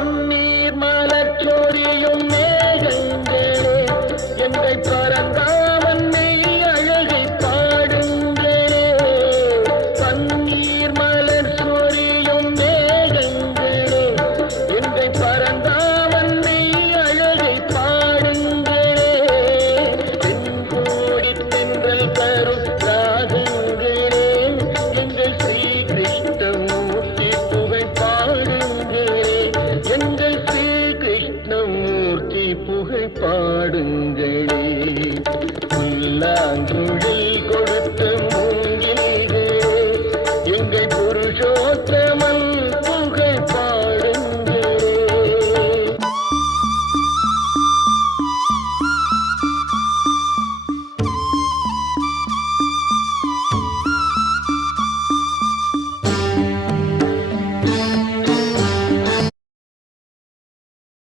பன்னீர் மலர் சொரியும் மேகங்களே எங்கள் பரந்தாமன் மெய் அழகை பாடுங்களே. பன்னீர் மலர் சொரியும் மேகங்களே எங்கள் பரந்தாமன் மெய் அழகை பாடுங்களே. தென்கோடி தென்றல் தரும் ராகங்களே எங்கள் ஸ்ரீ கிருஷ்ணமூர்த்தி புகழ் பாடுங்களே. எங்கள் ஸ்ரீ கிருஷ்ணமூர்த்தி புகழ் பாடுங்களே. புல்லாங்குழல்